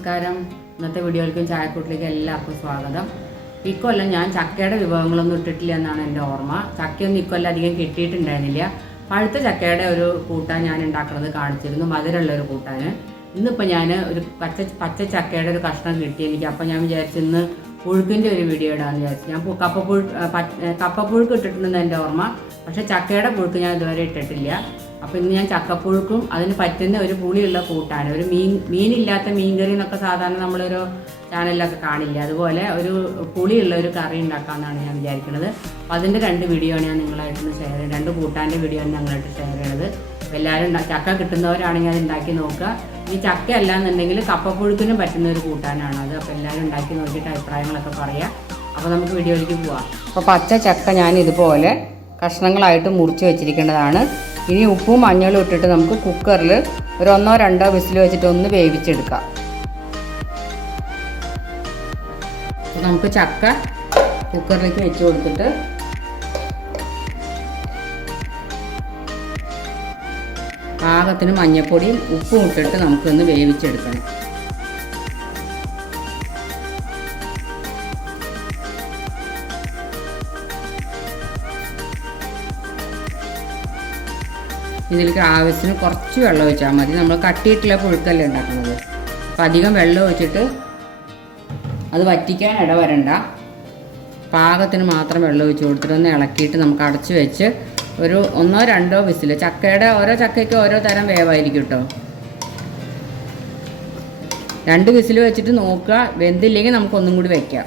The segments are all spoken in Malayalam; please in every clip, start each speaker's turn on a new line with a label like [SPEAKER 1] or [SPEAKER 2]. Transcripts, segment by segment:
[SPEAKER 1] ഇന്നത്തെ വീഡിയോയിലേക്കും ചായക്കൂട്ടിലേക്കും എല്ലാവർക്കും സ്വാഗതം. ഇക്കൊല്ലം ഞാൻ ചക്കയുടെ വിഭവങ്ങളൊന്നും ഇട്ടിട്ടില്ല എന്നാണ് എന്റെ ഓർമ്മ. ചക്കയൊന്നും ഇക്കൊല്ലം അധികം കിട്ടിയിട്ടുണ്ടായിരുന്നില്ല. പഴുത്ത ചക്കയുടെ ഒരു കൂട്ടാൻ ഞാൻ ഉണ്ടാക്കുന്നത് കാണിച്ചിരുന്നു. മധുരമുള്ള ഒരു കൂട്ടാൻ ഇന്നിപ്പോൾ ഞാൻ ഒരു പച്ച പച്ച ചക്കയുടെ ഒരു കഷ്ണം കിട്ടി എനിക്ക്. അപ്പോൾ ഞാൻ വിചാരിച്ചു ഇന്ന് പുഴുക്കിന്റെ ഒരു വീഡിയോ ഇടാമെന്ന് വിചാരിച്ചു. ഞാൻ കപ്പപ്പുഴു കപ്പപ്പുഴുക്ക് ഇട്ടിട്ടുണ്ടെന്ന് എന്റെ ഓർമ്മ. പക്ഷേ ചക്കയുടെ പുഴുക്ക് ഞാൻ ഇതുവരെ ഇട്ടിട്ടില്ല. അപ്പോൾ ഇന്ന് ഞാൻ ചക്കപ്പുഴുക്കും അതിന് പറ്റുന്ന ഒരു പുളിയുള്ള കൂട്ടാണ്. ഒരു മീൻ മീനില്ലാത്ത മീൻകറി എന്നൊക്കെ സാധാരണ നമ്മളൊരു ചാനലിലൊക്കെ കാണില്ല? അതുപോലെ ഒരു പുളിയുള്ള ഒരു കറി ഉണ്ടാക്കാമെന്നാണ് ഞാൻ വിചാരിക്കുന്നത്. അപ്പോൾ അതിന്റെ രണ്ട് വീഡിയോ ആണ് ഞാൻ നിങ്ങളായിട്ടൊന്ന് ഷെയർ ചെയ്യുന്നത്. രണ്ട് കൂട്ടാന്റെ വീഡിയോ ആണ് ഞങ്ങളായിട്ട് ഷെയർ ചെയ്യണത് എല്ലാവരും ചക്ക കിട്ടുന്നവരാണെങ്കിൽ അത് ഉണ്ടാക്കി നോക്കുക. ഈ ചക്ക അല്ല എന്നുണ്ടെങ്കിൽ കപ്പപ്പുഴുക്കിനും പറ്റുന്ന ഒരു കൂട്ടാനാണ് അത്. അപ്പോൾ എല്ലാവരും ഉണ്ടാക്കി നോക്കിയിട്ട് അഭിപ്രായങ്ങളൊക്കെ പറയാം. അപ്പോൾ നമുക്ക് വീഡിയോയിലേക്ക് പോവാം. അപ്പോൾ പച്ച ചക്ക ഞാൻ ഇതുപോലെ കഷ്ണങ്ങളായിട്ട് മുറിച്ച് വെച്ചിരിക്കേണ്ടതാണ്. ഇനി ഉപ്പും മഞ്ഞളും ഇട്ടിട്ട് നമുക്ക് കുക്കറിൽ ഒരു ഒന്നോ രണ്ടോ വിസിൽ വെച്ചിട്ട് ഒന്ന് വേവിച്ചെടുക്കാം. നമുക്ക് ചക്ക കുക്കറിലേക്ക് വെച്ച് കൊടുത്തിട്ട് പാകത്തിന് മഞ്ഞൾപ്പൊടിയും ഉപ്പും ഇട്ടിട്ട് നമുക്കൊന്ന് വേവിച്ചെടുക്കണം. ഇതിലേക്ക് ആവശ്യത്തിന് കുറച്ച് വെള്ളം ഒഴിച്ചാൽ മതി. നമ്മൾ കട്ടിയിട്ടുള്ള പുഴുക്കല്ലേ ഉണ്ടാക്കുന്നത്. അപ്പം അധികം വെള്ളം ഒഴിച്ചിട്ട് അത് വറ്റിക്കാൻ ഇട വരണ്ട. പാകത്തിന് മാത്രം വെള്ളം ഒഴിച്ച് കൊടുത്തിട്ട് ഒന്ന് ഇളക്കിയിട്ട് നമുക്ക് അടച്ച് വെച്ച് ഒരു ഒന്നോ രണ്ടോ വിസിൽ ചക്കയുടെ ഓരോ ചക്കയ്ക്ക് ഓരോ തരം വേവായിരിക്കും കേട്ടോ രണ്ട് വിസിൽ വെച്ചിട്ട് നോക്കുക. വെന്തില്ലെങ്കിൽ നമുക്കൊന്നും കൂടി വെക്കാം.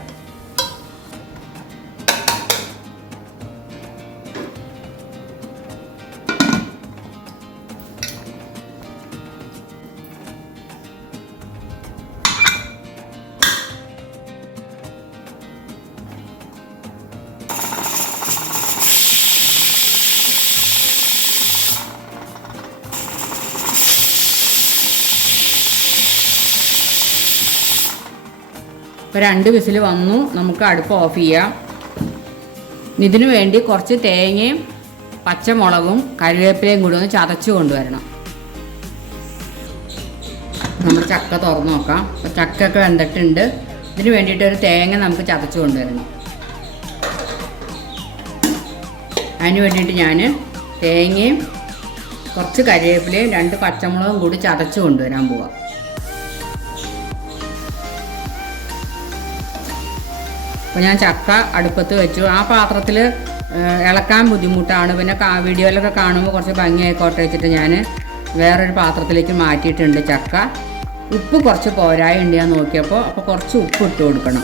[SPEAKER 1] ഇപ്പോൾ രണ്ട് വിസിൽ വന്നു. നമുക്ക് അടുപ്പ് ഓഫ് ചെയ്യാം. ഇതിനു വേണ്ടി കുറച്ച് തേങ്ങയും പച്ചമുളകും കറിവേപ്പിലയും കൂടി ഒന്ന് ചതച്ച് കൊണ്ടുവരണം. നമ്മൾ ചക്ക തുറന്ന് നോക്കാം. അപ്പോൾ ചക്കയൊക്കെ വെന്തിട്ടുണ്ട്. ഇതിന് വേണ്ടിയിട്ട് ഒരു തേങ്ങ നമുക്ക് ചതച്ച് കൊണ്ടുവരണം. അതിന് വേണ്ടിയിട്ട് ഞാൻ തേങ്ങയും കുറച്ച് കറിവേപ്പിലയും രണ്ട് പച്ചമുളകും കൂടി ചതച്ച് കൊണ്ടുവരാൻ പോവാം. അപ്പോൾ ഞാൻ ചക്ക അടുപ്പത്ത് വെച്ചു. ആ പാത്രത്തിൽ ഇളക്കാൻ ബുദ്ധിമുട്ടാണ്. പിന്നെ കാ വീഡിയോയിലൊക്കെ കാണുമ്പോൾ കുറച്ച് ഭംഗിയായിക്കോട്ടെ വെച്ചിട്ട് ഞാൻ വേറൊരു പാത്രത്തിലേക്ക് മാറ്റിയിട്ടുണ്ട് ചക്ക. ഉപ്പ് കുറച്ച് പോരായി ഉണ്ട് ഞാൻ നോക്കിയപ്പോൾ അപ്പോൾ കുറച്ച് ഉപ്പ് ഇട്ട് കൊടുക്കണം.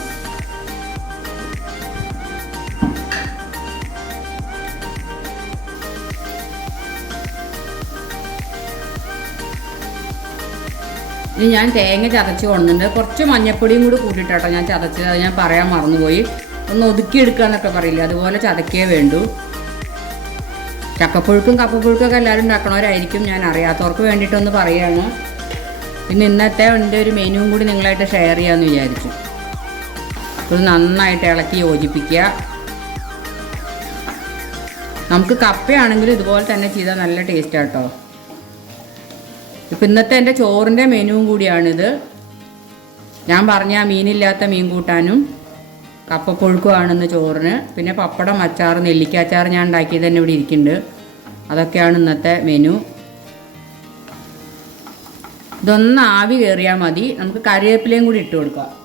[SPEAKER 1] ഇനി ഞാൻ തേങ്ങ ചതച്ച് കൊണ്ടുണ്ട് കുറച്ച് മഞ്ഞപ്പൊടിയും കൂടി കൂട്ടിയിട്ടോ ഞാൻ ചതച്ചത്. ഞാൻ പറയാൻ മറന്നുപോയി. ഒന്ന് ഒതുക്കിയെടുക്കുക എന്നൊക്കെ പറയില്ല? അതുപോലെ ചതക്കേ വേണ്ടു. ചക്കപ്പുഴുക്കും കപ്പപ്പുഴുക്കൊക്കെ എല്ലാവരും ഉണ്ടാക്കണവരായിരിക്കും ഞാൻ അറിയാത്തവർക്ക് വേണ്ടിയിട്ടൊന്ന് പറയുകയാണ്. പിന്നെ ഇന്നത്തെ എന്റെ ഒരു മെനുവും കൂടി നിങ്ങളായിട്ട് ഷെയർ ചെയ്യാമെന്ന് വിചാരിച്ചു. ഇത് നന്നായിട്ട് ഇളക്കി യോജിപ്പിക്കുക. നമുക്ക് കപ്പയാണെങ്കിലും ഇതുപോലെ തന്നെ ചെയ്താൽ നല്ല ടേസ്റ്റ് കേട്ടോ ഇപ്പം ഇന്നത്തെ എന്റെ ചോറിന്റെ മെനുവും കൂടിയാണിത്. ഞാൻ പറഞ്ഞ മീനില്ലാത്ത മീൻ കൂട്ടാനും കപ്പപ്പുഴുക്കുമാണിന്ന് ചോറിന്. പിന്നെ പപ്പടം അച്ചാർ നെല്ലിക്കാച്ചാർ ഞാൻ ഉണ്ടാക്കിയത് തന്നെ ഇവിടെ ഇരിക്കുന്നുണ്ട്. അതൊക്കെയാണ് ഇന്നത്തെ മെനു. ഇതൊന്ന് ആവി കയറിയാൽ മതി. നമുക്ക് കറിവേപ്പിലയും കൂടി ഇട്ട് കൊടുക്കാം.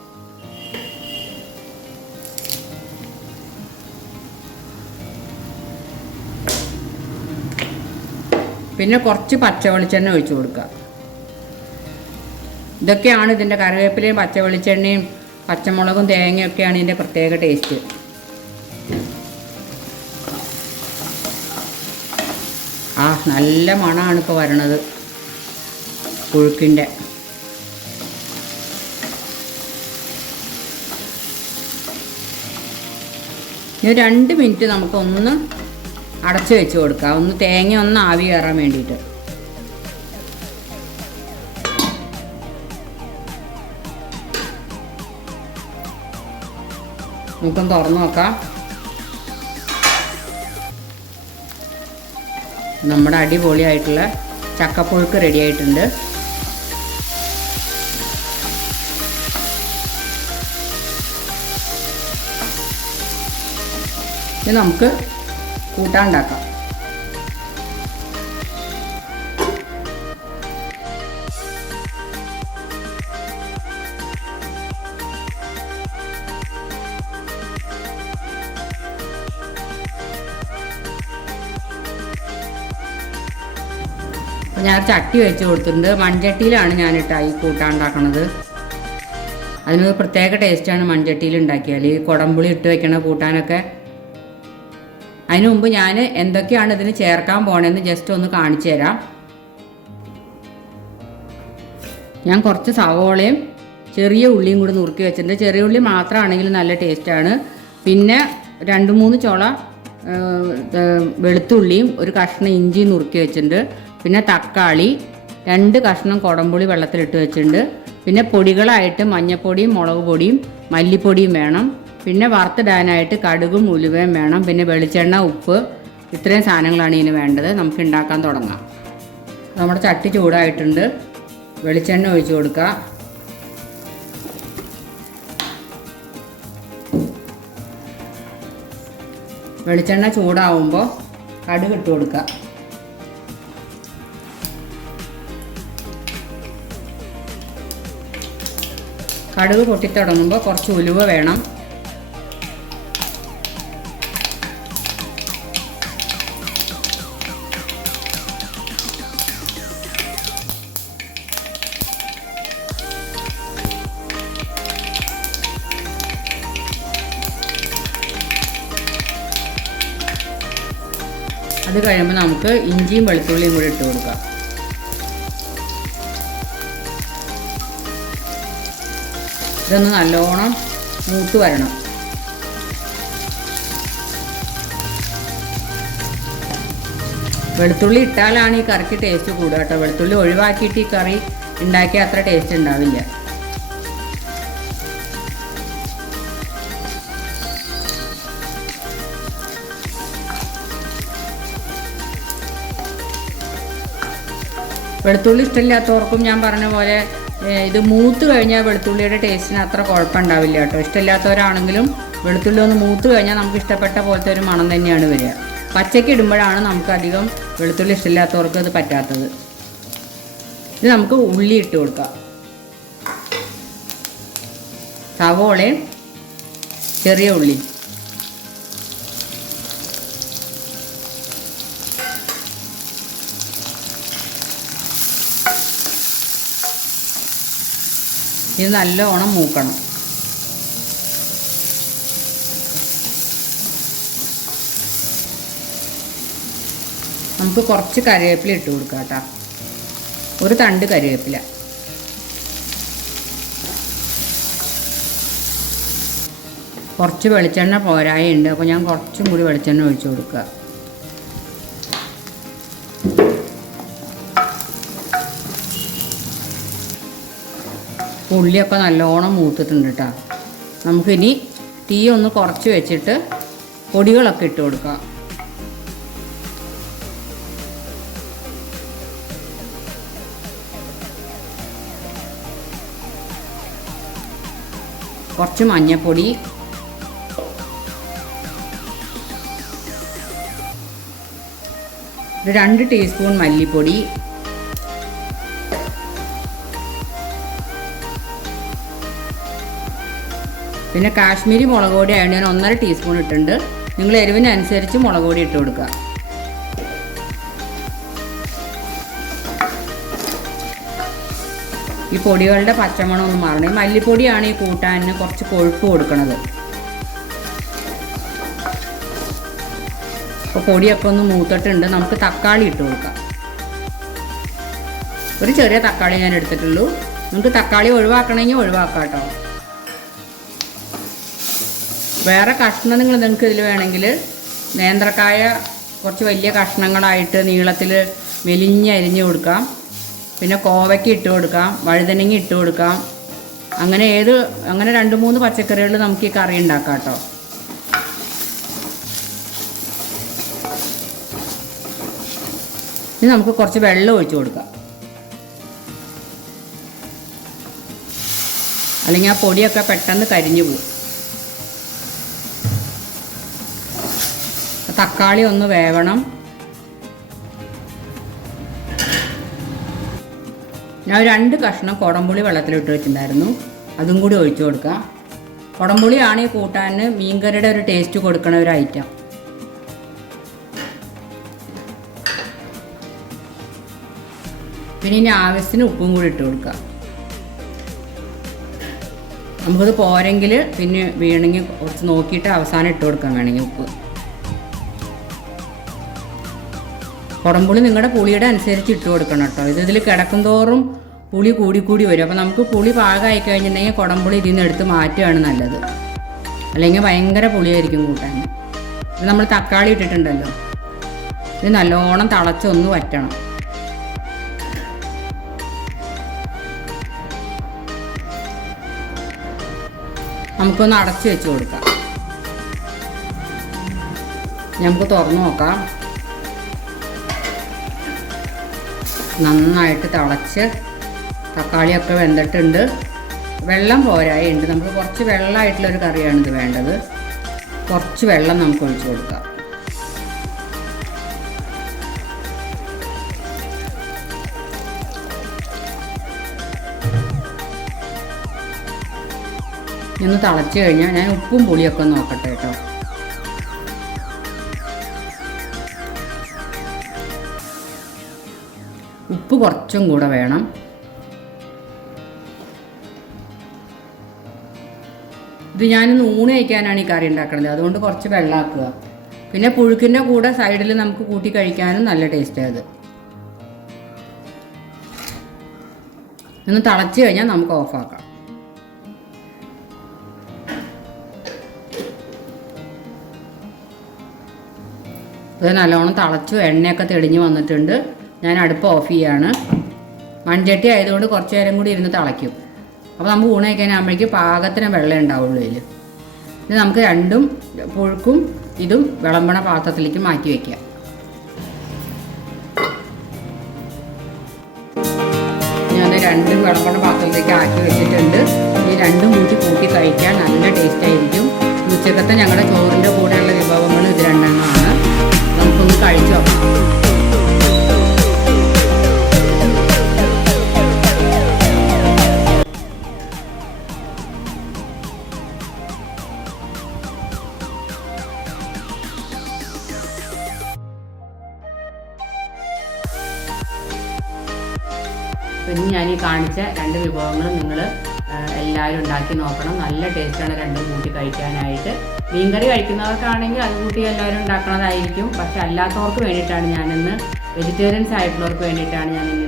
[SPEAKER 1] പിന്നെ കുറച്ച് പച്ച വെളിച്ചെണ്ണ ഒഴിച്ചു കൊടുക്കുക. ഇതൊക്കെയാണ് ഇതിന്റെ കറിവേപ്പിലയും പച്ച വെളിച്ചെണ്ണയും പച്ചമുളകും തേങ്ങയൊക്കെയാണ് ഇതിന്റെ പ്രത്യേക ടേസ്റ്റ്. ആ നല്ല മണമാണ് ഇപ്പോൾ വരണത് പുഴുക്കിന്റെ. ഇനി രണ്ട് മിനിറ്റ് നമുക്കൊന്ന് അടച്ചു വെച്ച് കൊടുക്കുക. ഒന്ന് തേങ്ങ ഒന്ന് ആവി കയറാൻ വേണ്ടിയിട്ട്. നമുക്കൊന്ന് തുറന്നു നോക്കാം. നമ്മുടെ അടിപൊളിയായിട്ടുള്ള ചക്കപ്പുഴുക്ക് റെഡി ആയിട്ടുണ്ട്. ഇത് നമുക്ക് കൂട്ടാൻ ഉണ്ടാക്കാം ഞാൻ ചട്ടി വെച്ച് കൊടുത്തിട്ടുണ്ട്. മൺചട്ടിയിലാണ് ഞാൻ ഈ കൂട്ടാൻ അതിനൊരു അതിന് പ്രത്യേക ടേസ്റ്റാണ് മൺചട്ടിയിൽ ഉണ്ടാക്കിയാൽ ഈ കുടമ്പുളി ഇട്ട് വെക്കണ കൂട്ടാനൊക്കെ അതിനു മുമ്പ് ഞാൻ എന്തൊക്കെയാണ് ഇതിന് ചേർക്കാൻ പോണതെന്ന് ജസ്റ്റ് ഒന്ന് കാണിച്ചു തരാം. ഞാൻ കുറച്ച് സവോളയും ചെറിയ ഉള്ളിയും കൂടി നുറുക്കി വെച്ചിട്ടുണ്ട്. ചെറിയ ഉള്ളി മാത്രമാണെങ്കിൽ നല്ല ടേസ്റ്റാണ് പിന്നെ രണ്ട് മൂന്ന് ചോള വെളുത്തുള്ളിയും ഒരു കഷ്ണം ഇഞ്ചിയും നുറുക്കി വെച്ചിട്ടുണ്ട്. പിന്നെ തക്കാളി രണ്ട് കഷ്ണം കുടംപുളി വെള്ളത്തിലിട്ട് വെച്ചിട്ടുണ്ട്. പിന്നെ പൊടികളായിട്ട് മഞ്ഞപ്പൊടിയും മുളക് പൊടിയും മല്ലിപ്പൊടിയും വേണം. പിന്നെ വറുത്തിടാനായിട്ട് കടുകും ഉലുവയും വേണം. പിന്നെ വെളിച്ചെണ്ണ ഉപ്പ് ഇത്രയും സാധനങ്ങളാണ് ഇതിന് വേണ്ടത്. നമുക്ക് ഉണ്ടാക്കാൻ തുടങ്ങാം. നമ്മുടെ ചട്ടി ചൂടായിട്ടുണ്ട്. വെളിച്ചെണ്ണ ഒഴിച്ചു കൊടുക്കുക വെളിച്ചെണ്ണ ചൂടാവുമ്പോൾ കടുക് ഇട്ട് കൊടുക്കുക. കടുക് പൊട്ടിത്തുടങ്ങുമ്പോൾ കുറച്ച് ഉലുവ വേണം. കഴിയുമ്പോൾ നമുക്ക് ഇഞ്ചിയും വെളുത്തുള്ളിയും കൂടി ഇട്ട് കൊടുക്കാം. ഇതൊന്ന് നല്ലോണം മൂത്ത് വരണം. വെളുത്തുള്ളി ഇട്ടാലാണ് ഈ കറിക്ക് ടേസ്റ്റ് കൂടുക കേട്ടോ. വെളുത്തുള്ളി ഒഴിവാക്കിയിട്ട് ഈ കറി ഉണ്ടാക്കിയാൽ അത്ര ടേസ്റ്റ് ഉണ്ടാവില്ല. വെളുത്തുള്ളി ഇഷ്ടമില്ലാത്തവർക്കും ഞാൻ പറഞ്ഞ പോലെ ഇത് മൂത്ത് കഴിഞ്ഞാൽ വെളുത്തുള്ളിയുടെ ടേസ്റ്റിന് അത്ര കുഴപ്പമുണ്ടാവില്ല കേട്ടോ. ഇഷ്ടമില്ലാത്തവരാണെങ്കിലും വെളുത്തുള്ളി ഒന്ന് മൂത്ത് കഴിഞ്ഞാൽ നമുക്ക് ഇഷ്ടപ്പെട്ട പോലത്തെ ഒരു മണം തന്നെയാണ് വരിക. പച്ചയ്ക്ക് ഇടുമ്പോഴാണ് നമുക്ക് അധികം വെളുത്തുള്ളി ഇഷ്ടമില്ലാത്തവർക്ക് അത് പറ്റാത്തത്. ഇത് നമുക്ക് ഉള്ളി ഇട്ട് കൊടുക്കാം. സവോളയും ചെറിയ ഉള്ളി. ഇത് നല്ലോണം മൂക്കണം. നമുക്ക് കുറച്ച് കറിവേപ്പില ഇട്ട് കൊടുക്കാം കേട്ടോ. ഒരു തണ്ട് കറിവേപ്പില കുറച്ച് വെളിച്ചെണ്ണ പോരായുണ്ട്. അപ്പോൾ ഞാൻ കുറച്ചും കൂടി വെളിച്ചെണ്ണ ഒഴിച്ചു കൊടുക്കുക. ഉള്ളിയൊക്കെ നല്ലോണം മൂത്തിട്ടുണ്ട് കേട്ടോ നമുക്കിനി തീ ഒന്ന് കുറച്ച് വെച്ചിട്ട് പൊടികളൊക്കെ ഇട്ട് കൊടുക്കാം. കുറച്ച് മഞ്ഞൾപ്പൊടി ഒരു രണ്ട് ടീസ്പൂൺ മല്ലിപ്പൊടി. പിന്നെ കാശ്മീരി മുളക് പൊടി ആയതുകൊണ്ട് ഞാൻ ഒന്നര ടീസ്പൂൺ ഇട്ടിട്ടുണ്ട്. നിങ്ങൾ എരിവിനനുസരിച്ച് മുളക് പൊടി ഇട്ട് കൊടുക്കുക. ഈ പൊടികളുടെ പച്ചമണം ഒന്ന് മാറണം. ഈ മല്ലിപ്പൊടിയാണ് ഈ കൂട്ടാനിന് കുറച്ച് കൊഴുപ്പ് കൊടുക്കുന്നത് അപ്പോൾ പൊടിയൊക്കെ ഒന്ന് മൂത്തിട്ടുണ്ട്. നമുക്ക് തക്കാളി ഇട്ട് കൊടുക്കാം. ഒരു ചെറിയ തക്കാളി ഞാൻ എടുത്തിട്ടുള്ളൂ. നമുക്ക് തക്കാളി ഒഴിവാക്കണമെങ്കിൽ ഒഴിവാക്കാം കേട്ടോ. വേറെ കഷ്ണം നിങ്ങൾ നിങ്ങൾക്ക് ഇതിൽ വേണമെങ്കിൽ നേന്ത്രക്കായ കുറച്ച് വലിയ കഷ്ണങ്ങളായിട്ട് നീളത്തിൽ മെലിഞ്ഞ് അരിഞ്ഞ് കൊടുക്കാം. പിന്നെ കോവയ്ക്ക് ഇട്ട് കൊടുക്കാം വഴുതനങ്ങ ഇട്ട് കൊടുക്കാം. അങ്ങനെ ഏത് അങ്ങനെ രണ്ട് മൂന്ന് പച്ചക്കറികൾ നമുക്ക് ഈ കറി ഉണ്ടാക്കാം കേട്ടോ. ഇനി നമുക്ക് കുറച്ച് വെള്ളം ഒഴിച്ചു കൊടുക്കാം. അല്ലെങ്കിൽ ആ പൊടിയൊക്കെ പെട്ടെന്ന് കരിഞ്ഞു പോകും. തക്കാളി ഒന്ന് വേവണം. ഞാൻ രണ്ട് കഷ്ണം കുടംപുളി വെള്ളത്തിലിട്ട് വെച്ചിട്ടുണ്ടായിരുന്നു. അതും കൂടി ഒഴിച്ചു കൊടുക്കുക. കുടംപുളിയാണ് ഈ കൂട്ടാന് മീൻകറിയുടെ ഒരു ടേസ്റ്റ് കൊടുക്കണ ഒരു ഐറ്റം പിന്നെ ഇനി ആവശ്യത്തിന് ഉപ്പും കൂടി ഇട്ട് കൊടുക്കാം നമുക്കത് പോരെങ്കിൽ പിന്നെ വീണെങ്കിൽ കുറച്ച് നോക്കിയിട്ട് അവസാനം ഇട്ട് കൊടുക്കാൻ വേണമെങ്കിൽ ഉപ്പ്. കുടംപുളി നിങ്ങളുടെ പുളിയുടെ അനുസരിച്ച് ഇട്ട് കൊടുക്കണം കേട്ടോ ഇത് ഇതിൽ കിടക്കും തോറും പുളി കൂടിക്കൂടി കൂടി വരും. അപ്പോൾ നമുക്ക് പുളി പാകമായി കഴിഞ്ഞിട്ടുണ്ടെങ്കിൽ കുടംപുളി ഇതിൽ നിന്ന് എടുത്ത് മാറ്റുകയാണ് നല്ലത്. അല്ലെങ്കിൽ ഭയങ്കര പുളിയായിരിക്കും കൂട്ടാൻ. ഇത് നമ്മൾ തക്കാളി ഇട്ടിട്ടുണ്ടല്ലോ. ഇത് നല്ലോണം തിളച്ചൊന്ന് വറ്റണം. നമുക്കൊന്ന് അടച്ചു വെച്ച് കൊടുക്കാം. നമുക്ക് തുറന്നു നോക്കാം. നന്നായിട്ട് തിളച്ച് തക്കാളിയൊക്കെ വെന്തിട്ടുണ്ട്. വെള്ളം പോരായുണ്ട് നമുക്ക് കുറച്ച് വെള്ളമായിട്ടുള്ളൊരു ഇത് വേണ്ടത്. കുറച്ച് വെള്ളം നമുക്ക് ഒഴിച്ചു കൊടുക്കാം. ഒന്ന് തിളച്ച് കഴിഞ്ഞാൽ ഞാൻ ഉപ്പും പുളിയൊക്കെ നോക്കട്ടെ കേട്ടോ. ഉപ്പ് കുറച്ചും കൂടെ വേണം. ഇത് ഞാനിന്ന് ഊണ് കഴിക്കാനാണ് ഈ കറി ഉണ്ടാക്കുന്നത് അതുകൊണ്ട് കുറച്ച് വെള്ളമാക്കുക പിന്നെ പുഴുക്കിന്റെ കൂടെ സൈഡിൽ നമുക്ക് കൂട്ടി കഴിക്കാനും നല്ല ടേസ്റ്റാണ് അത് ഒന്ന് തിളച്ച് കഴിഞ്ഞാൽ നമുക്ക് ഓഫാക്കാം ഇത് നല്ലോണം തിളച്ചു എണ്ണയൊക്കെ തെളിഞ്ഞ് വന്നിട്ടുണ്ട്. ഞാൻ അടുപ്പ് ഓഫ് ചെയ്യാണ്. മൺചട്ടി ആയതുകൊണ്ട് കുറച്ച് നേരം കൂടി ഇരുന്ന് തിളയ്ക്കും. അപ്പോൾ നമുക്ക് ഊണ് കഴിക്കാനാകുമ്പോഴേക്ക് പാകത്തിന് വെള്ളം ഉണ്ടാവുള്ളൂ ഇതിൽ ഇത് നമുക്ക് രണ്ടും പുഴുക്കും ഇതും വിളമ്പണ പാത്രത്തിലേക്ക് മാറ്റി വയ്ക്കാം ഞാൻ രണ്ടും വിളമ്പണ പാത്രത്തിലേക്ക് ആക്കി വെച്ചിട്ടുണ്ട്. ഈ രണ്ടും കൂട്ടി കൂട്ടി കഴിക്കാൻ നല്ല ടേസ്റ്റ് ആയിരിക്കും. ഉച്ചക്കത്തെ ഞങ്ങളുടെ ചോറിന്റെ കൂടെയുള്ള രണ്ട് വിഭവങ്ങളും നിങ്ങൾ എല്ലാവരും ഉണ്ടാക്കി നോക്കണം. നല്ല ടേസ്റ്റാണ് രണ്ടും കൂട്ടി കഴിക്കാനായിട്ട്. മീൻകറി കഴിക്കുന്നവർക്കാണെങ്കിൽ അത് കൂട്ടി എല്ലാവരും ഉണ്ടാക്കണതായിരിക്കും. പക്ഷെ അല്ലാത്തവർക്ക് വേണ്ടിയിട്ടാണ് ഞാനിന്ന് വെജിറ്റേറിയൻസ് ആയിട്ടുള്ളവർക്ക് വേണ്ടിയിട്ടാണ് ഞാൻ ഇന്ന്